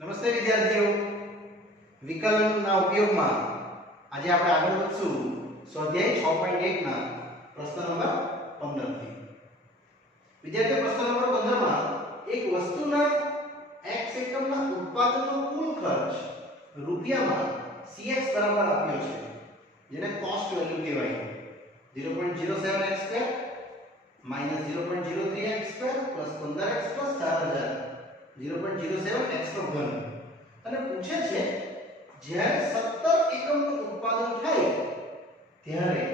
નમસ્તે વિદ્યાર્થીઓ, વિકલનના ઉપયોગમાં આજે આપણે આગળ વધશું સ્વાધ્યાય 6.1 ના પ્રશ્ન નંબર 15 થી. વિદ્યાર્થીઓ, પ્રશ્ન નંબર 15 માં એક વસ્તુના x એકમના ઉત્પાદનનો કુલ ખર્ચ રૂપિયામાં cx બરાબર આપ્યો છે, જેને કોસ્ટ વેલ્યુ કહેવાય. 0.07x² -0.03x² + 15x + 4000 0.07x3 અને પૂછે છે જ્યારે 17 એકમનું ઉત્પાદન થાય ત્યારે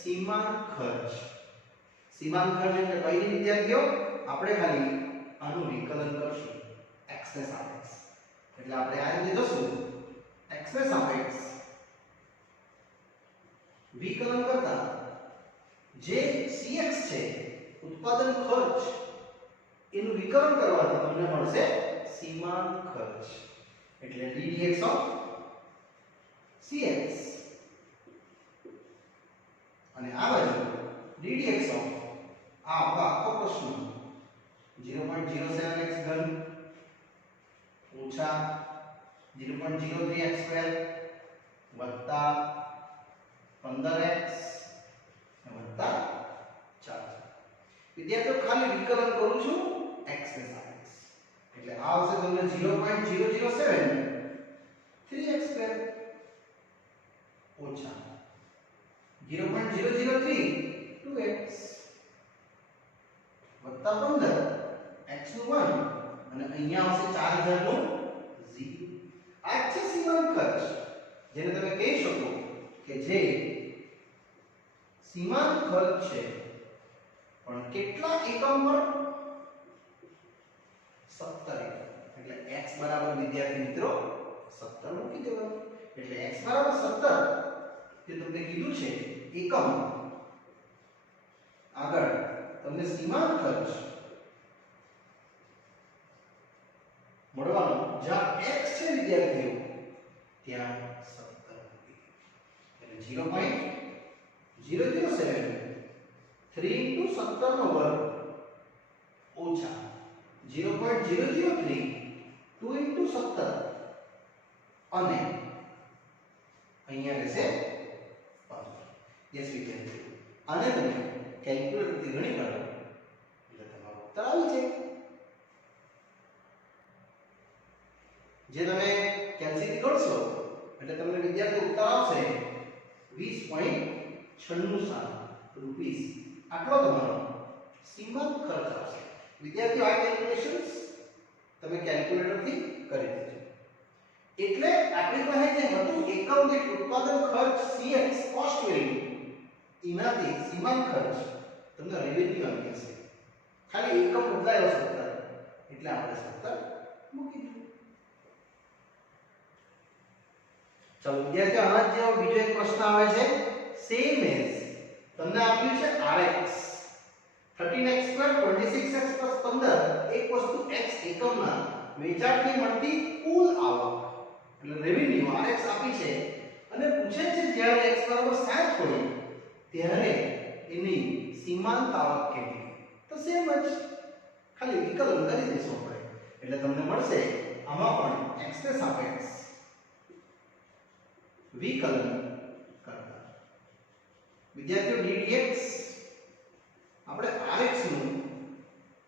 સીમાંત ખર્ચ એટલે કઈ વિદ્યાર્થીઓ આપણે ખાલી આનું વિકલન કરશું x ને સાપેક્ષ. એટલે આપણે આ રીતે જોશું x ને સાપેક્ષ વિકલન કરતા જે cx છે ઉત્પાદન ખર્ચ એનું વિકલન કરવાથી તમને મળશે સીમાંત ખર્ચ એટલે ddx of cx અને આ બાજુ ddx of આ આપણો આખો પ્રશ્ન 0.07x3 ઓછા 0.03x² વત્તા 15x વત્તા 4. વિદ્યાર્થીઓ ખાલી વિકલન કરું છું x ને સાપેક્ષ એટલે આ આવશે તમને 0.007 3x² ઓછા 0.003 2x વત્તા 15 x નું 1 અને અહીંયા આવશે 4000 નું 0. આ છે સીમાંત ખર્ચ, જેને તમે કહી શકો કે જે સીમાંત ખર્ચ છે પણ કેટલા એકમ પર 17 એકમ. એટલે x બરાબર વિદ્યાર્થી મિત્રો 17 મૂકી દેવાનું. એટલે x બરાબર 17 જે તમને કીધું છે એકમ, આગળ તમને સીમાંત ખર્ચ મળવાનો જ્યાં x છે વિદ્યાર્થીઓ ત્યાં 17 મૂકી. એટલે 0.007 3 * 17 નો વર્ગ ઓછા 0.003 2 * 17 અને અહીંયા રહેશે 15. યસ વિદ્યાર્થીઓ, આને તમે કેલ્ક્યુલેટરથી ગણી કાઢો એટલે તમારો ઉત્તર આવી જાય. જે તમે કેલ્સીથી ગણશો એટલે તમને વિદ્યાર્થી ઉત્તર આવશે 20.96 રૂપીસ. આટલો તમારો સીમાંત ખર્ચ આવશે. વિદ્યાર્થીઓ, આ કેલ્ક્યુલેશન્સ તમે કેલ્ક્યુલેટરથી કરી દેજો. એટલે આપણી પાસે જે હતું એકમ દીઠ ઉત્પાદન ખર્ચ cx કોસ્ટ વેલ્યુ, એનાથી સીમાંત ખર્ચ તમને રેવન્યુ આવી જશે. ખાલી એકમ બદલાયો 17 એટલે આપણે 17 મૂકી દીધું. ચાલો વિદ્યાર્થીઓ, આના જેવો બીજો એક પ્રશ્ન આવે છે સેમ એઝ તમને આપ્યું છે rx 13x² 26x + 15 એક વસ્તુ x એકમના વેચાણથી મળતી કુલ આવક એટલે રેવન્યુ rx આપી છે અને પૂછે છે જ્યારે x બરાબર 7 હોય ત્યારે એની સીમાંત આવક કેટલી. તો સેમ જ ખાલી વિકલન કરી દેશો આપણે એટલે તમને મળશે આમાં પણ x ને સાપેક્ષ વિકલન કરતા વિદ્યાર્થીઓ ddx આપણે rx નું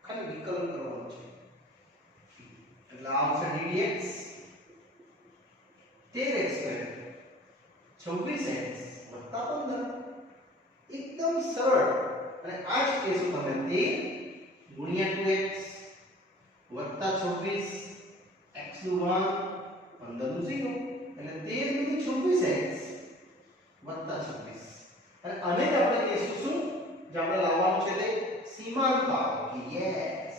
ખાલી વિકલન કરવાનું છે એટલે આ આવશે ddx 13x² 26x વત્તા 15. એકદમ સરળ. અને આ જ કેસો તમે 13 ગુણ્યા 2x વત્તા 26 x નું 1 15 નું 0 એટલે 13 * 26x વત્તા 26. અને આને જ આપણે કહીશું શું, જે આપણે લાવવાનું છે તે સીમાંત આવક. યસ,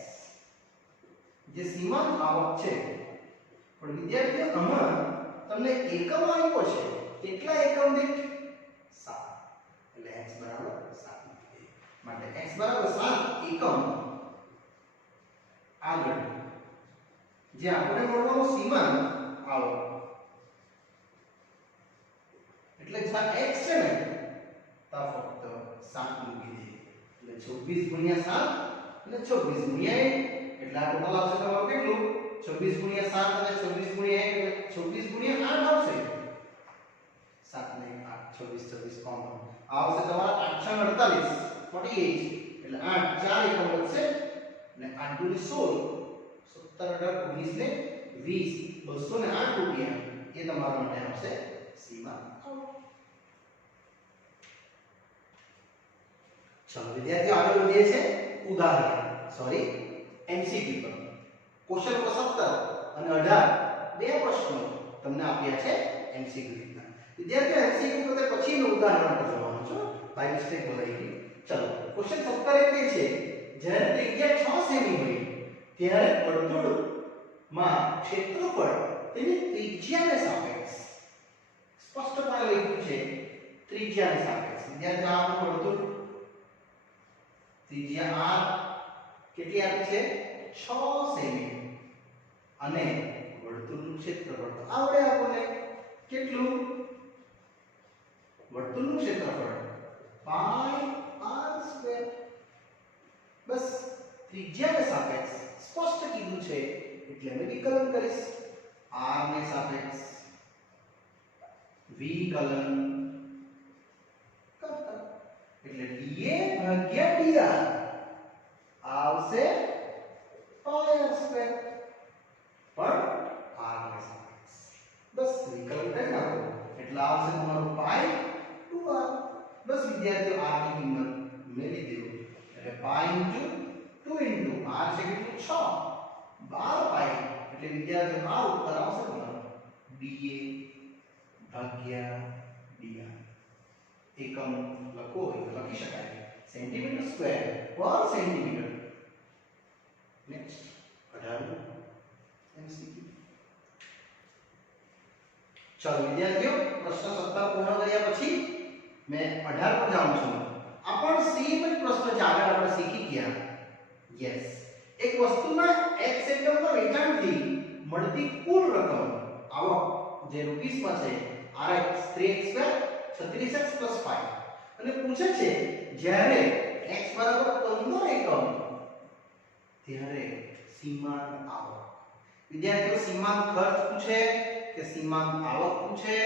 જે સીમાંત આવક છે. પણ વિદ્યાર્થીઓ, આમાં તમને એકમ આપ્યો છે કેટલા એકમ દીઠ 7 એટલે x બરાબર 7 માટે x બરાબર 7 એકમ આગળ જે આપણે મળવાનો સીમાંત આવક એટલે જ્યાં x છે ને તા ફક્ત 7 મૂકી દે એટલે 26 ગુણ્યા 7 અને 26 ગુણ્યા 1 એટલે આ ટોટલ આવશે તમારું કેટલું 26 * 7 અને 26 26 26 કોમન આવશે તમારા 8 48 48 એટલે 8 4 એકમ વધશે અને 8 દુ 16 17 18 19 ને 20 208 રૂપિયા એ તમારા માટે આવશે સીમા ચલો વિદ્યાર્થીઓ આગળ વધીએ છે ઉદાહરણ સોરી એમસીક્યુ પર ક્વેશ્ચન નંબર 17 અને 18 બે પ્રશ્નો તમને આપ્યા છે એમસીક્યુ રીતના વિદ્યાર્થીઓ એમસીક્યુ કરતા પછીનું ઉદાહરણ પર જવાનું છો બાય મિસ્ટેક બોલાઈ ગઈ ચલો ક્વેશ્ચન 17 એ કહે છે જ્યારે ત્રિજ્યા 6 સેમી હોય ત્યારે વર્તુળમાં ક્ષેત્રફળ તેની ત્રિજ્યાને સાપેક્ષ સ્પષ્ટપણે લખ્યું છે ત્રિજ્યાને સાપેક્ષ વિદ્યાર્થીઓ આ વર્તુળ ત્રિજ્યા r કેટલી આપી છે 6 સેમી અને વર્તુળનું ક્ષેત્રફળ તો આવડે આપણને કેટલું વર્તુળનું ક્ષેત્રફળ પાઈ r સ્ક્વેર બસ ત્રિજ્યાને સાપેક્ષ સ્પષ્ટ કીધું છે એટલે મેં વિકલન કરીશ r ને સાપેક્ષ વિકલન કરતા એટલે dA ભાગ્યા dr આવશે પાઈ r સ્ક્વેર પણ r ને સાપેક્ષ બસ વિકલન કરી નાખો એટલે આવશે તમારું પાઈ 2r બસ વિદ્યાર્થીઓ r ની કિંમત મેળવી દેવો એટલે પાઈ * 2 * r છે કેટલું 6 12 પાઈ એટલે વિદ્યાર્થીઓ આ ઉત્તર આવશે તમારો dA ભાગ્યા dr એકમ લખો હોય તો લખી શકાય સેન્ટીમીટર સ્ક્વેર પર સેન્ટીમીટર નેક્સ્ટ 18 એમસીક્યુ ચલો વિદ્યાર્થીઓ પ્રશ્ન 17 પૂર્ણ કર્યા પછી મેં 18 પર જાઉં છું આ પણ સેમ જ પ્રશ્ન છે આગળ આપણે શીખી ગયા યસ એક વસ્તુના x એકમના વેચાણથી મળતી કુલ રકમ આવક જે રૂપીસમાં છે rx 3x2 36x + 5 અને પૂછે છે જ્યારે x બરાબર 15 એકમ ત્યારે સીમાંત આવક વિદ્યાર્થીઓ સીમાંત ખર્ચ પૂછે કે સીમાંત આવક પૂછે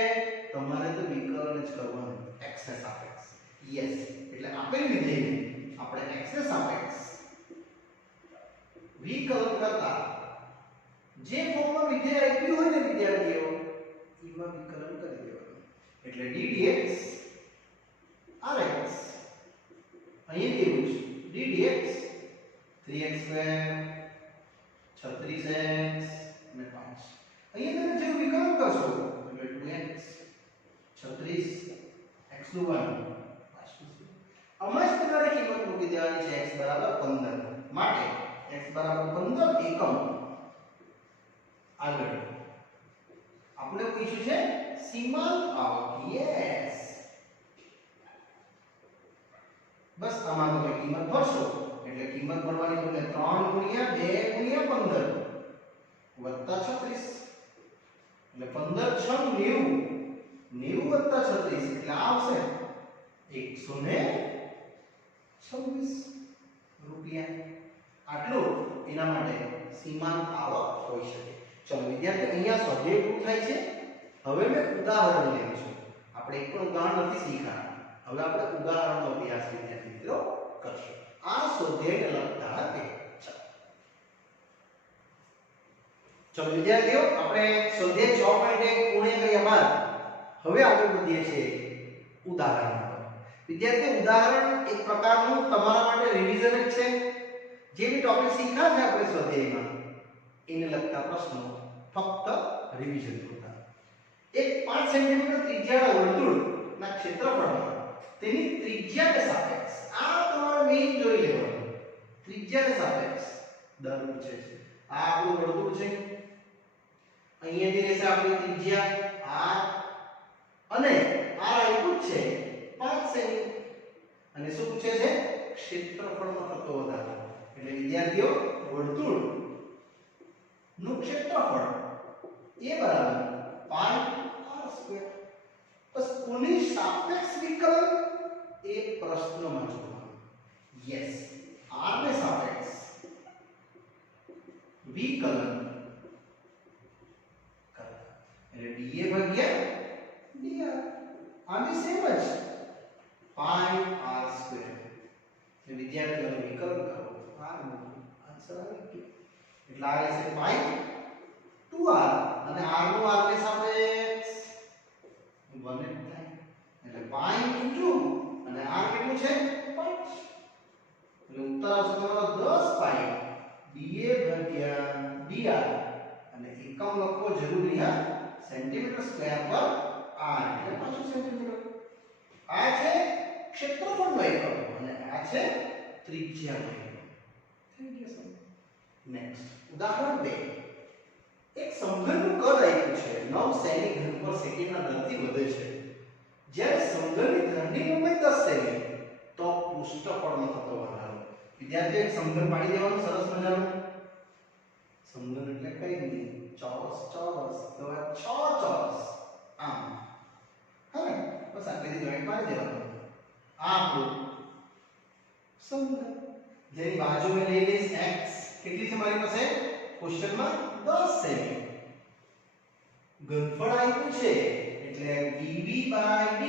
તમારે તો વિકલન જ કરવાનું x ને સાપેક્ષ યસ એટલે આપેલ વિધેયને આપણે x ને સાપેક્ષ વિકલન કરતા જે ફોર્મમાં વિધેય આપ્યું હોય ને વિદ્યાર્થીઓ એમાં વિકલન કરી દેવાનું એટલે d dx rx અહીં કેવું છે d dx 3x2 36x અને 5 અહીં તમે જે વિકલન કરશો એટલે 2x 36 x નું 1 આમાં જ તમારે કિંમત મૂકી દેવાની છે x બરાબર 15 માટે x બરાબર 15 એકમ આગળ આપણે પૂછ્યું છે સીમાંત આવક યસ બસ આમાં તમે કિંમત ભરશો એટલે કિંમત ભરવાની તમને 3 ગુણ્યા 2 ગુણ્યા 15 વત્તા 36 એટલે 15 6 90 90 વત્તા 36 એટલે આવશે 126 રૂપિયા આટલું એના માટે સીમાંત આવક હોઈ શકે ચલો વિદ્યાર્થીઓ અહીંયા સ્વાધ્યાય પૂરું થાય છે હવે મેં ઉદાહરણ લેવું છું આપણે એક પણ ઉદાહરણ નથી શીખ્યા હવે આપણે ઉદાહરણનો અભ્યાસ વિદ્યાર્થી મિત્રો કરશું આ સ્વાધ્યાયને લગતા તે ચલો વિદ્યાર્થીઓ આપણે સ્વાધ્યાય 6.1 પૂર્ણ કર્યા બાદ હવે આગળ વધીએ છીએ ઉદાહરણ પર વિદ્યાર્થીઓ ઉદાહરણ એક પ્રકારનું તમારા માટે રિવિઝન જ છે જે બી ટોપિક શીખ્યા છે આપણે સ્વાધ્યાયમાં એને લગતા પ્રશ્નો ફક્ત રિવિઝન પૂરતા એક 5 સેન્ટીમીટર ત્રિજ્યાના વર્તુળના ક્ષેત્રફળમાં તેની ત્રિજ્યાને સાપેક્ષ આ તમારે મેઈન જોઈ લેવાનું ત્રિજ્યાને સાપેક્ષ દર પૂછે છે આ આપણું વર્તુળ છે અહીંયાથી રહેશે આપણી ત્રિજ્યા r અને r આપ્યું છે 5 સેમી અને શું પૂછે છે ક્ષેત્રફળમાં થતો વધારો એટલે વિદ્યાર્થીઓ વર્તુળ નું ક્ષેત્રફળ એ બરાબર પાઈ r સ્ક્વેર બસ કોની સાપેક્ષ વિકલન એ પ્રશ્નમાં જોવાનું યસ r ને સાપેક્ષ વિકલન કરતા એટલે dA ભાગ્યા dr આ બી સેમ જ 5r² ને વિદ્યાર્થીઓને વિકલ્પ કરો r નો આન્સર આવી ગયો એટલે આ રહેશે 2r અને r નું r ની સાપેક્ષ 1 જ થાય એટલે 5 * 2 અને r કેટલું છે 5 એટલે ઉત્તર આવશે તમારો 10 પાઈ dA / dr અને એકમ લખવો જરૂરી હા સેન્ટીમીટર સ્ક્વેર પર r એટલે 5 સેન્ટીમીટર આ છે ક્ષેત્રફળનો એકમ અને આ છે ત્રિજ્યાનો એકમ થઈ ગયું સર નેક્સ્ટ ઉદાહરણ 2 એક સમઘનનું કદ આપ્યું છે 9 સેમી ઘન પર સેકન્ડના દરથી વધે છે જ્યારે સમઘનની ઘનની લંબાઈ 10 સેમી તો પૃષ્ઠફળનો થતો વધારો વિદ્યાર્થીઓ એક સમઘન પાડી દેવાનું સરસ મજાનું સમઘન એટલે કઈ નહીં ચોરસ ચોરસ તો 6 ચોરસ આમ હા બસ આટલી જોઈન્ટ પાડી દેવાનું આ આપણું સમઘન જેની બાજુ મેં લઈ લઈશ x કેટલી છે મારી પાસે ક્વેશ્ચનમાં 10 સેમી ઘનફળ આપ્યું છે એટલે dv/dt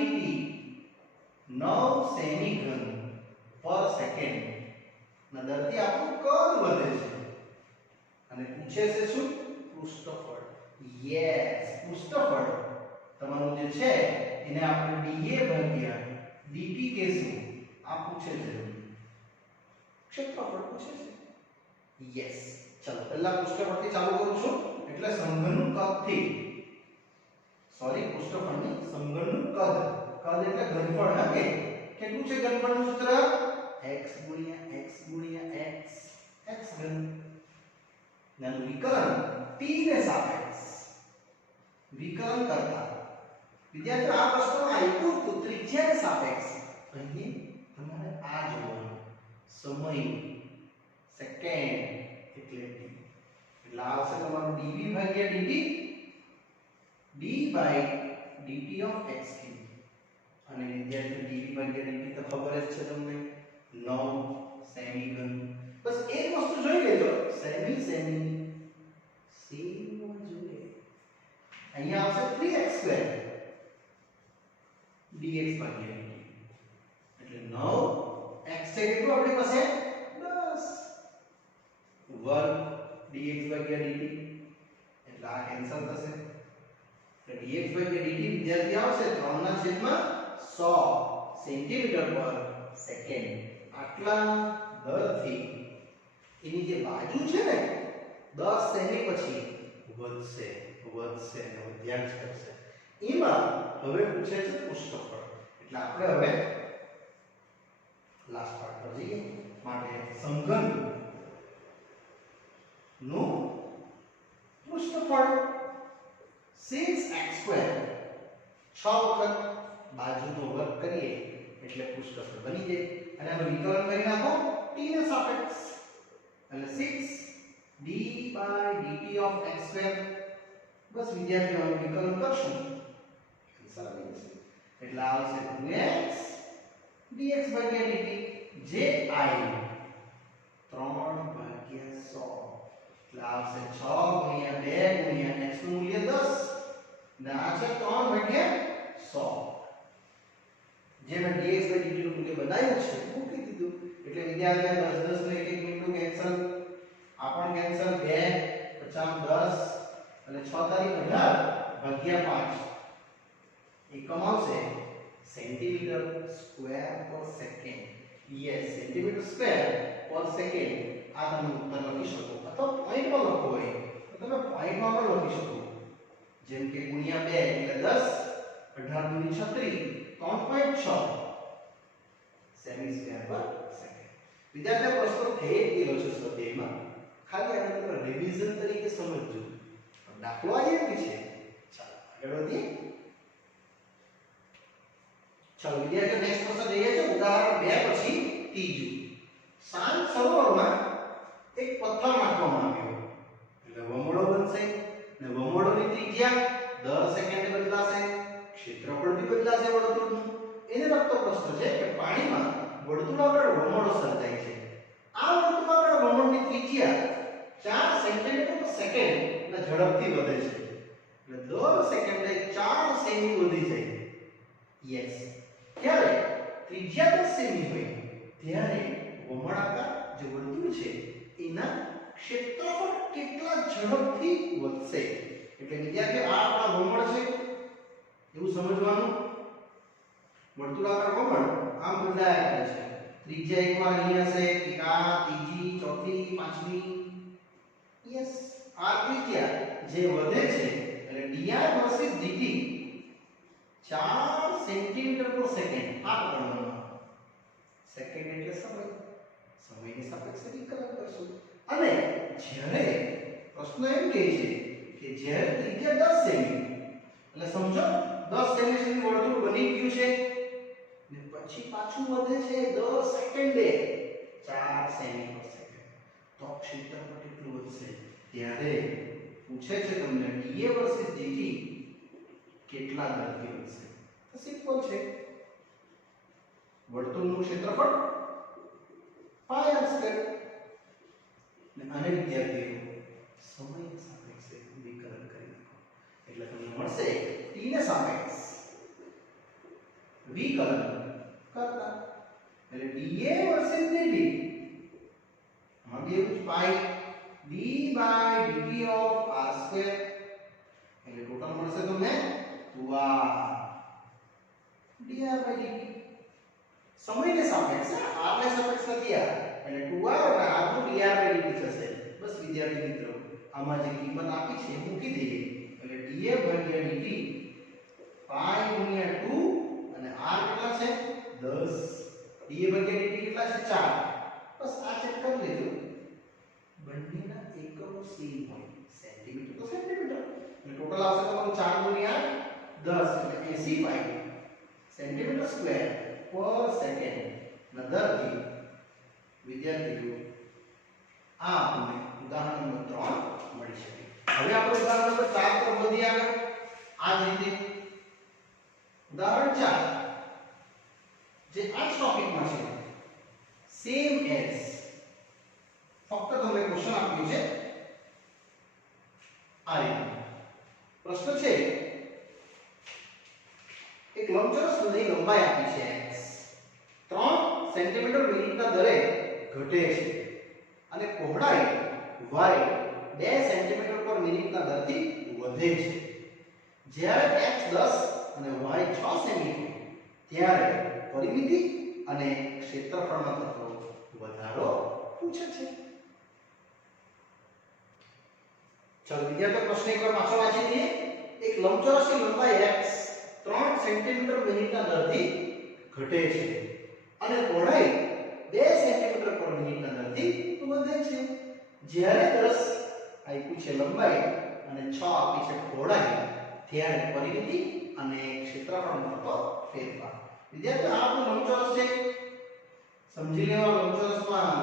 9 સેમી ઘન પર સેકન્ડ ના દરથી આપણું કદ વધે છે અને પૂછે છે શું પૃષ્ઠફળ યસ પૃષ્ઠફળ તમારું જે છે એને આપણે dA/dt કહેશું આ પૂછે છે ક્ષેત્રફળ પૂછે છે યસ ચલો પહેલા પૃષ્ઠફળથી ચાલુ કરું છું એટલે સમઘનનું કદથી સોરી પૃષ્ઠફળની સમઘનનું કદ એટલે ઘનફળ હા કે કેટલું છે ઘનફળનું સૂત્ર x * x * x x ઘન નાનું વિકલન t ને સાપેક્ષ વિકલન કરતા વિદ્યાર્થીઓ આ પ્રશ્નમાં આપ્યું તો ત્રિજ્યાને સાપેક્ષ અહીં તમારે આ જોવાનું સમય સેકન્ડ એટલે t એટલે આવશે તમારું dv/dt d/dt of x અને વિદ્યાર્થીઓ dv/dt તો ખબર જ છે તમને 9 સેમી ઘન બસ એક વસ્તુ જોઈ લેજો સેમી સેમ જોઈએ અહીંયા આવશે 3x² dx/dt એટલે 9 x છે કેટલું આપણી પાસે 10 વર્ગ dx/dt એટલે આ કેન્સલ થશે એટલે dx/dt વિદ્યાર્થી આવશે 3/100 સેન્ટીમીટર પર સેકન્ડ આટલા દરથી એની જે બાજુ છે ને 10 સેમી પછી વધશે અને વધ્યા જ કરશે એમાં હવે પૂછે છે પૃષ્ઠફળ એટલે આપણે હવે લાસ્ટ પાર્ટ પર જઈએ માટે સમઘન નું પૃષ્ઠફળ 6x² 6 વખત બાજુનો વર્ગ કરીએ એટલે પૃષ્ઠફળ બની જાય અને આનું વિકલન કરી નાખો t ને સાપેક્ષ એટલે 6 d/dt of x² બસ વિદ્યાર્થીઓ આનું વિકલન કરશું સરળ છે એટલે આવશે 2x dx/dt જે i 3/100 એટલે આવશે 6 * 2 * x નું મૂલ્ય 10 અને આ છે 3/100 જે મેં dx/dt નું મૂલ્ય બનાવ્યું છે મૂકી દીધું એટલે વિદ્યાર્થીઓ 10 10 ને એક એક મિનિટનું કેન્સલ આ પણ કેન્સલ 2 50 10 અને 6 તારી 18/5 એકમ આવશે સેન્ટીમીટર સ્ક્વેર પર સેકન્ડ યસ સેન્ટીમીટર સ્ક્વેર પર સેકન્ડ આ તમે ઉત્તર લખી શકો અથવા પોઈન્ટમાં લખવું હોય તો તમે પોઈન્ટમાં પણ લખી શકો જેમ કે ગુણ્યા 2 એટલે 10 18 * 36 3.6 સેમી સ્ક્વેર પર સેકન્ડ વિદ્યાર્થીઓ પ્રશ્ન થઈ ગયેલો છે સ્વાધ્યાયમાં ખાલી આને તમે રિવિઝન તરીકે સમજજો દાખલો આ એમ છે ચાલો આગળ વધીએ ચાલો વિદ્યાર્થીઓ નેક્સ્ટ ક્વેશ્ચન જોઈએ છે ઉદાહરણ 2 પછી ત્રીજું શાંત સરોવરમાં એક પથ્થર નાખવામાં આવ્યો એટલે વમળો બનશે ને વમળોની ત્રિજ્યા દર સેકન્ડે બદલાશે ક્ષેત્રફળ બી બદલાશે વર્તુળનું એને લગતો પ્રશ્ન છે કે પાણીમાં વર્તુળાકાર વમળો સર્જાય છે આ વર્તુળાકાર વમળની ત્રિજ્યા 4 સેન્ટીમીટર પર સેકન્ડ ના ઝડપથી વધે છે એટલે દર સેકન્ડે 4 સેમી વધી જાય યસ. ત્યારે ત્રિજ્યા 10 સેમી હોય ત્યારે વમળાકાર જે વર્તુળ છે એના ક્ષેત્રફળ કેટલા ઝડપથી વધશે. એટલે વિદ્યાર્થીઓ આ આપણા વમળ છે એવું સમજવાનું. વર્તુળાકાર વમળ આમ બદલાયા કરે છે. ત્રિજ્યા એકવાર અહીં હશે કે આ ત્રીજી ચોથી પાંચમી. યસ, આ ત્રિજ્યા જે વધે છે એટલે dr વર્સિસ dt 4 સેન્ટીમીટર પર સેકન્ડ આ પ્રમાણમાં. સેકન્ડ એટલે સમય, સમયની સાપેક્ષે વિકલન કરશું. અને જ્યારે પ્રશ્ન એમ કહે છે કે જ્યારે ત્રિજ્યા 10 સેમી એટલે સમજો 10 સેમી સુધી વર્તુળ બની ગયું છે ને પછી પાછું વધે છે 10 સેકન્ડે 4 સેમી પર સેકન્ડ, તો ક્ષેત્રફળ કેટલું વધશે. ત્યારે પૂછે છે તમને dA વર્સિસ dt કેટલા દરથી વધશે. તો સિમ્પલ છે, વર્તુળનું ક્ષેત્રફળ પાઈ r સ્ક્વેર ને આને વિદ્યાર્થીઓ સમય સાપેક્ષે વિકલન કરી નાખો એટલે તમને મળશે t ને સાપેક્ષ વિકલન કરતા એટલે dA વર્સિસ dt આમાં બે એવું પાઈ d by dt of r square એટલે ટોટલ મળશે તમને 2r dr by dt. સમયને સાપેક્ષ r ને સાપેક્ષ નથી આ એટલે 2r અને r નું dr by dt થશે. બસ વિદ્યાર્થી મિત્રો આમાં જે કિંમત આપી છે એ મૂકી દઈએ એટલે dA ભાગ્યા dt પાઈ ગુણ્યા 2 અને r કેટલા છે 10, dA ભાગ્યા dt કેટલા છે 4. બસ આ ચેક કરી લેજો. બંનેના એકમો સેમ હોય, સેન્ટીમીટર તો સેન્ટીમીટર એટલે ટોટલ આવશે તમારું 4 ગુણ્યા 10 એટલે 80 પાઈ સેન્ટીમીટર સ્ક્વેર પર સેકન્ડ ના દરથી વિદ્યાર્થીઓ આ આપણને ઉદાહરણ નંબર 3 મળી શકે. હવે આપણે ઉદાહરણ નંબર 4 પર વધી આગળ. આ જ રીતે ઉદાહરણ 4 જે આ જ ટોપિકમાં છે સેમ એઝ, ફક્ત તમને ક્વેશ્ચન આપ્યું છે આ રીતે. પ્રશ્ન છે એક લંબચોરસની લંબાઈ આપી છે x 3 સેન્ટીમીટર મિનિટના દરે ઘટે છે અને પહોળાઈ y 2 સેન્ટીમીટર પર મિનિટના દરથી વધે છે. જ્યારે x 10 અને y 6 સેમી હોય ત્યારે પરિમિતિ અને ક્ષેત્રફળમાં થતો વધારો પૂછે છે. ચાલો વિદ્યાર્થીઓ પ્રશ્ન એકવાર પાછો વાંચી લઈએ. એક લંબચોરસની લંબાઈ x 3 સેન્ટીમીટર મિનિટના દરથી ઘટે છે અને પહોળાઈ 2 સેન્ટીમીટર પર મિનિટના દરથી વધે છે. જ્યારે 10 આપ્યું છે લંબાઈ અને 6 આપી છે પહોળાઈ ત્યારે પરિમિતિ અને ક્ષેત્રફળમાં થતો ફેરફાર. વિદ્યાર્થીઓ આ આપણું લંબચોરસ છે, સમજી લેવા. લંબચોરસમાં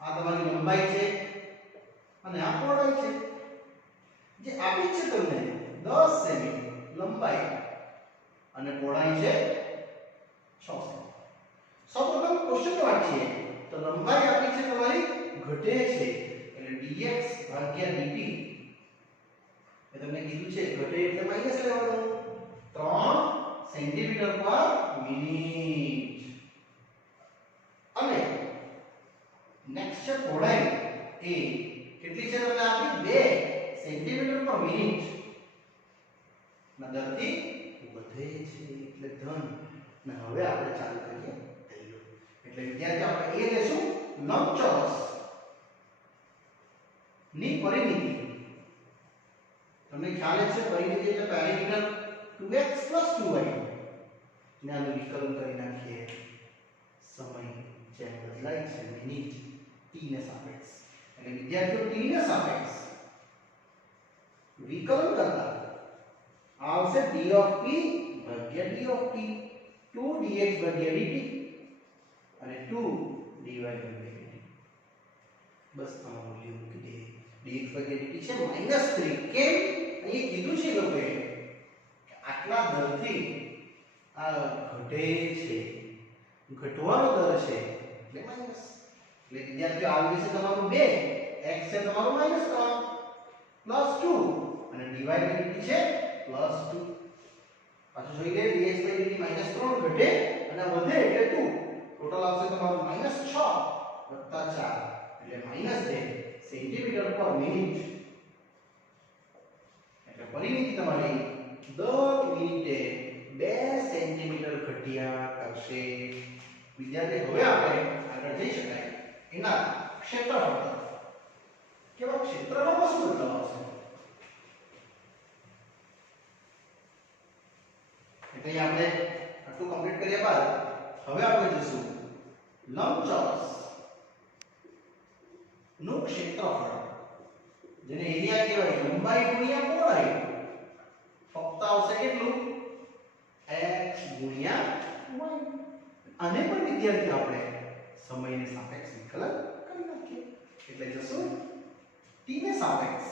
આ તમારી લંબાઈ છે અને આ પહોળાઈ છે. જે આપી છે તમને 10 સેમી લંબાઈ અને પહોળાઈ છે 6 સેમી. સૌપ્રથમ ક્વેશ્ચન વાંચીએ તો લંબાઈ આપી છે તમારી ઘટે છે એટલે dx ભાગ્યા dt એ તમને કીધું છે ઘટે એટલે માઈનસ લેવાનું 3 સેન્ટીમીટર પર મિનિટ. અને નેક્સ્ટ છે પહોળાઈ એ કેટલી છે તમને આપી 2 સેન્ટીમીટર પર મિનિટ ના દરથી વધે છે એટલે ધન. ને હવે આપણે ચાલુ કરીએ પહેલું એટલે વિદ્યાર્થી આપણે એ લેશું લંબચોરસ ની પરિમિતિ. તમને ખ્યાલ છે પરિમિતિ એટલે પેરીમીટર 2x 2y ને આનું વિકલન કરી નાખીએ. સમય જેમ બદલાય છે મિનિટ t ને સાપેક્ષ એટલે વિદ્યાર્થીઓ t ને સાપેક્ષ વિકલન કરતા આવશે d of p ભાગ્યા d of t 2 dx ભાગ્યા dt અને 2 dy ભાગ્યા dt. બસ આમાં મૂલ્ય મૂકી દે. dx ભાગ્યા dt છે -3. કેમ? અહીં કીધું છે લોકોએ કે આટલા દરથી આ ઘટે છે, ઘટવાનો દર છે એટલે માઈનસ. એટલે વિદ્યાર્થીઓ આ વિશે તમારું 2 x છે તમારું -3 +2 અને dy by dt છે +2. પાછું જોઈ લે dx/dt -3 ઘટે અને વધે એટલે 2 ટોટલ આવશે તમારું -6 + 4 એટલે -10 સેન્ટીમીટર પર મિનિટ એટલે પરિમિતિ તમારી દર મિનિટે 2 સેન્ટીમીટર ઘટ્યા કરશે વિદ્યાર્થી હવે આપણે આગળ જઈ શકાય એના ક્ષેત્રફળ તરફ કેવા ક્ષેત્રફળમાં શું બદલાવ આવશે એટલે આપણે આટલું કમ્પ્લીટ કર્યા બાદ હવે આપણે જઈશું લંબચોરસ નું ક્ષેત્રફળ જેને એરિયા કહેવાય લંબાઈ ગુણ્યા પહોળાઈ ફક્ત આવશે કેટલું x ગુણ્યા y આને પણ વિદ્યાર્થી આપણે સમયને સાપેક્ષ વિકલન કરી નાખીએ એટલે જશું t ને સાપેક્ષ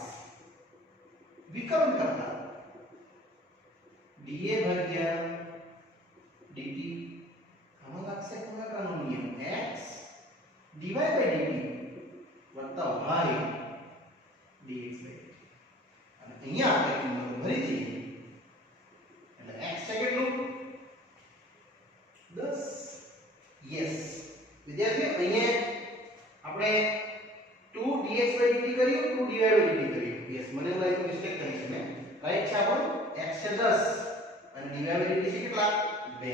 વિકલન કરતા dA ભાગ્યા dt આમાં લાગશે ગુણાકારનો નિયમ x dy by dt વત્તા y dx by dt અને અહીંયા આપણે કિંમત ભરી દઈએ એટલે x છે કેટલું 10 યસ વિદ્યાર્થીઓ અહીંયા આપણે 2 dx by dt કર્યું 2 dy by dt કર્યું યસ મને એવું લાગ્યું મિસ્ટેક થઈ છે મેં રાઈટ છે આપણું x છે 10 અને dy by dt છે કેટલા 2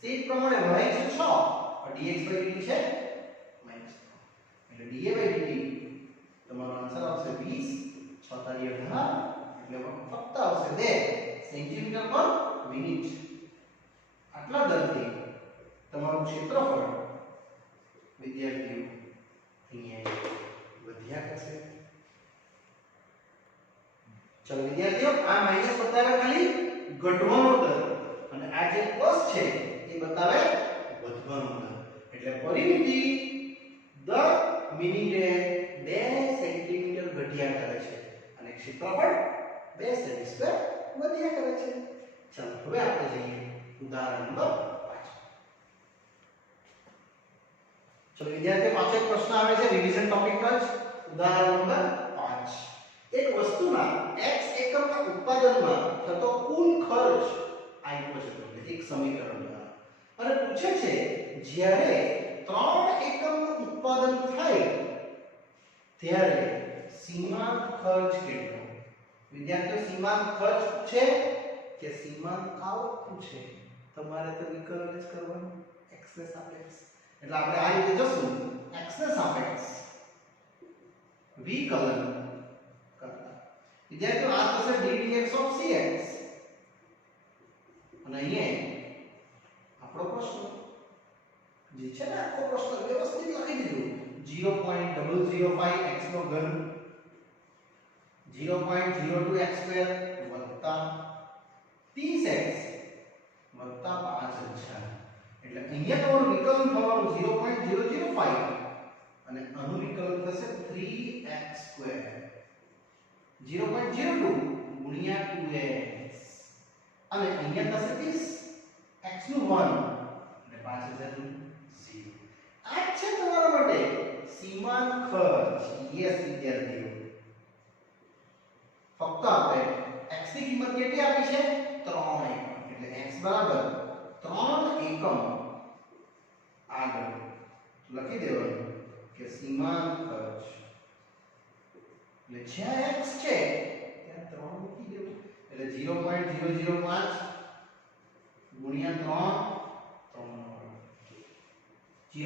સીટ પ્રમાણે y છે 6 અને dx by dt છે -3 એટલે dA by dt તમારો આન્સર આવશે 20 6 તારી 18 એટલે ફક્ત આવશે 2 સેન્ટીમીટર પર મિનિટ આટલા દરથી તમારું ક્ષેત્રફળ વિદ્યાર્થીઓ અહીંયા વધ્યા કરશે ચલો વિદ્યાર્થીઓ આ માઈનસ બતાવે ખાલી ઘટવાનો દર અને આ જે પ્લસ છે એ બતાવે વધવાનો દર એટલે પરિમિતિ દર મિનિટે 2 સેન્ટીમીટર ઘટ્યા કરે છે અને ક્ષેત્રફળ 2 સેન્ટીમીટર વધ્યા કરે છે ચાલો હવે આપણે જઈએ ઉદાહરણ નંબર 5 ચલો વિદ્યાર્થીઓ પાછો એક પ્રશ્ન આવે છે રિવિઝન ટોપિક પર જ ઉદાહરણ નંબર 5 એક વસ્તુના x એકમના ઉત્પાદનમાં થતો કુલ ખર્ચ આપ્યો છે તમને એક સમીકરણ દ્વારા અને પૂછે છે જ્યારે 3 એકમનું ઉત્પાદન થાય ત્યારે સીમાંત ખર્ચ કેટલો વિદ્યાર્થીઓ સીમાંત ખર્ચ છે કે સીમાંત આવક છે તમારે તો વિકલન જ કરવાનું x ને સાપેક્ષ એટલે આપણે આ રીતે જશું x ને સાપેક્ષ વિકલન કરતા વિદ્યાર્થીઓ આ થશે ddx of cx અને અહીંયા આપણો પ્રશ્ન જે છે ને આખો પ્રશ્ન વ્યવસ્થિત લખી દીધું 0.005 x નો ઘન 0.02 x સ્ક્વેર વત્તા 30x વત્તા 5000 એટલે અહીંયા તમારું વિકલન થવાનું 0.005 અને આનું વિકલન થશે 3x સ્ક્વેર 0.02 ગુણ્યા 2x અને અહીંયા થશે 30 x નું 1 એટલે 5000 નું 0 આ છે તમારા માટે સીમાંત ખર્ચ યસ વિદ્યાર્થીઓ ફક્ત આપણે x ની કિંમત કેટલી આપી છે 3 એકમ એટલે x બરાબર 3 એકમ આગળ લખી દેવાનું કે સીમાંત ખર્ચ એટલે જ્યાં x છે ત્યાં 3 મૂકી દેવું એટલે 0.005 ગુણ્યા 3 0.02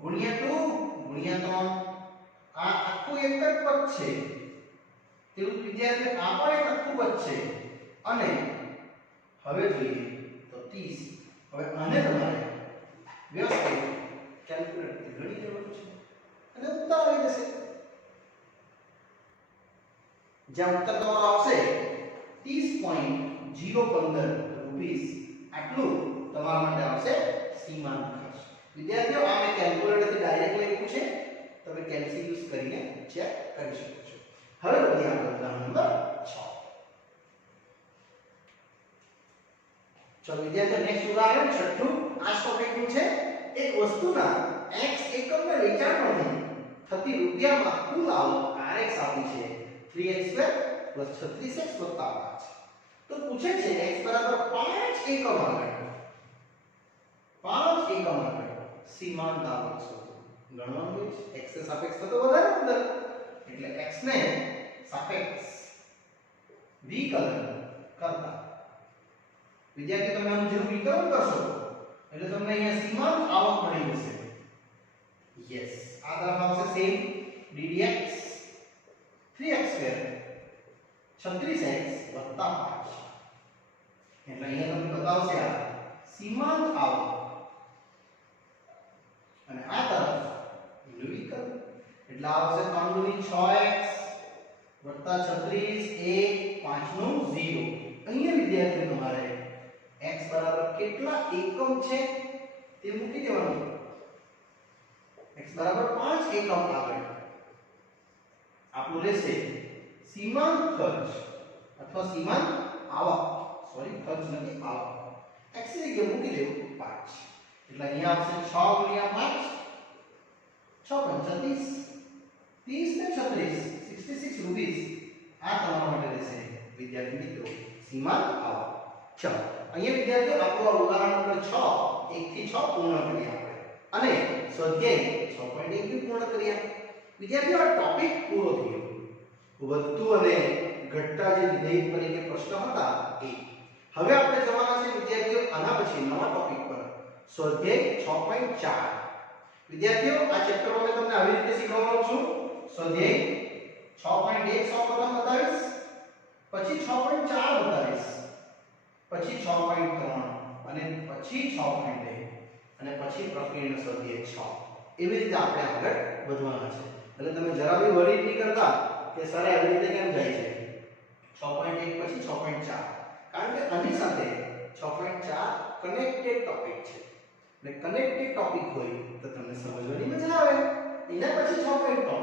ગુણ્યા 2 ગુણ્યા 3 આ આખું એક જ પદ છે તેવું વિદ્યાર્થી આ પણ એક આખું પદ છે અને હવે જોઈએ તો 30 હવે આને તમારે વ્યવસ્થિત કેલ્ક્યુલેટરથી ગણી લેવાનું છે અને ઉત્તર આવી જશે જ્યાં ઉત્તર તમારો આવશે 30.015 રૂપીસ આટલું તમારા માટે આવશે સીમાંત ખર્ચ વિદ્યાર્થીઓ આ મેં કેલ્ક્યુલેટરથી ડાયરેક્ટ લખ્યું છે તમે કેલ્સી યુઝ કરીને ચેક કરી શકો છો હવે વધીએ આપણે ઉદાહરણ નંબર 6 ચલો વિદ્યાર્થીઓ નેક્સ્ટ ઉદાહરણ છઠ્ઠું આ ટોપિકનું છે એક વસ્તુના x એકમના વેચાણમાંથી થતી રૂપિયામાં કુલ આવક rx આપી છે 3x² + 36x + 5 તો પૂછે છે x બરાબર 5 એકમ આગળ 5 એકમ આગળ સીમાંત આવક શોધો. ગણવાનું હોય છે x ને સાપેક્ષ થતો વધારે બદલ એટલે x ને સાપેક્ષ વિકલન કરતા વિદ્યાર્થી તમે આનું જેવું વિકલન કરશો એટલે તમને અહીંયા સીમાંત આવક મળી જશે. યસ આ તરફ આવશે સેમ ddx 3x² 36x 5 એટલે અહીંયા તમને બતાવશે આ સીમાંત આવક અને આ તરફ એનું વિકલ્પ એટલે આવશે 3 × 6x 36 1 5 નું 0. અહીંયા વિદ્યાર્થીઓ તમારે x બરાબર કેટલા એકમ છે તે મૂકી દેવાનું. x બરાબર 5 એકમ આગળ આપણું રહેશે સીમાંત ખર્ચ અથવા સીમાંત આવક સોરી ખર્ચ નથી આવક x ની જગ્યાએ મૂકી દેવું 5 એટલે અહીંયા આવશે 6 × 5 6 × 30 30 ને 36 66 રૂપીસ આ તમારા માટે રહેશે વિદ્યાર્થી મિત્રો સીમાંત આવક. ચલો અહીંયા વિદ્યાર્થીઓ આપણું ઉદાહરણ નંબર 6 1 થી 6 પૂર્ણ કરીએ આપણે અને સ્વાધ્યાય 6.1 બી પૂર્ણ કર્યા. વિદ્યાર્થીઓ આ ટોપિક પૂરો થયો. વધતું અને ઘટતા જે વિધેય તરીકે પ્રશ્ન હતા એ હવે આપણે જવાના છે વિદ્યાર્થીઓ આના પછી નવા ટોપિક પર સ્વાધ્યાય 6.4. વિદ્યાર્થીઓ આ ચેપ્ટરમાં મેં તમને આવી રીતે શીખવવાનો છું. સ્વાધ્યાય 6.1 સૌપ્રથમ બતાવીશ, પછી 6.4 બતાવીશ, પછી 6.3 અને પછી 6.1 અને પછી પ્રકીર્ણ સ્વાધ્યાય 6. એવી રીતે આપણે આગળ વધવાના છે. એટલે તમે જરા બી વરી નહીં કરતા કે સર આવી રીતે કેમ જાય છે 6.1 પછી 6.4 કારણ કે આની સાથે 6.4 કનેક્ટેડ ટોપિક છે. ને કનેક્ટેડ ટોપિક હોય તો તમને સમજવાની મજા આવે. એના પછી 6.3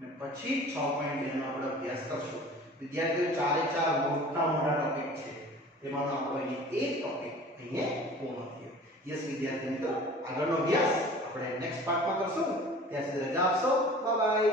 ને પછી 6.2 નો આપણે અભ્યાસ કરશું. વિદ્યાર્થીઓ ચારે ચાર મોટા ટોપિક છે તેમાંનો આપણો અહીં એક ટોપિક અહીંયા પૂર્ણ થયો. યસ વિદ્યાર્થી મિત્રો આગળનો અભ્યાસ આપણે નેક્સ્ટ પાર્ટમાં કરશું. ત્યાં સુધી રજા આપશો. Bye bye.